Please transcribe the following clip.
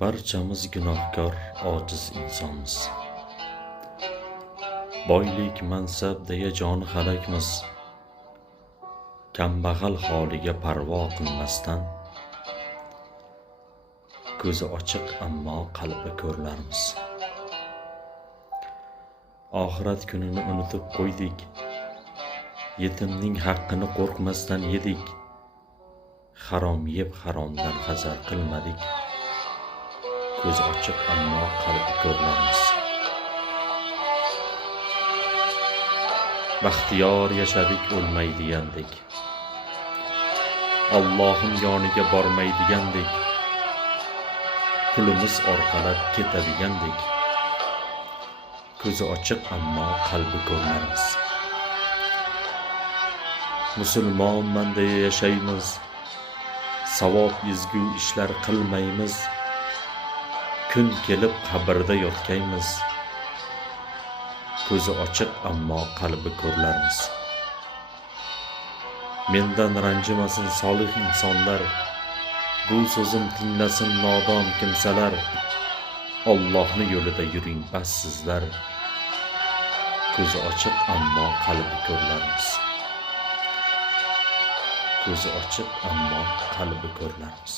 Barchamiz gunohkor, ojiz insonmiz. Boylik, mansab deya joni halakmiz. Kambag'al holiga parvo qilmasdan, ko'zi ochiq ammo qalbi ko'rlarmiz. Oxirat kunini unutib qo'ydik. Yetimning haqqini qo'rqmasdan yedik. Harom yeb haromdan hazar qilmadik. Ko'z ochiq ammo qalbi ko'rlarmiz. Baxtiyor yashadik o'lmaydigandek. Allohim yoniga bormaydigandek. Pulimiz orqalab ketadigandek. Ko'zi ochiq ammo qalbi ko'rlarmiz. Musulmonman deya yashaymiz. Savob ezgu ishlar qilmaymiz. Kun kelib qabrda yotgaymiz. Ko'zi ochiq ammo qalbi ko'rlarmiz. Mendan ranjimasin solih insonlar, bu so'zim tinglasin nodon kimsalar. Allohning yo'lida yuring bas sizlar. Ko'zi ochiq ammo qalbi ko'rlarmiz. Ko'zi ochiq ammo qalbi ko'rlarmiz.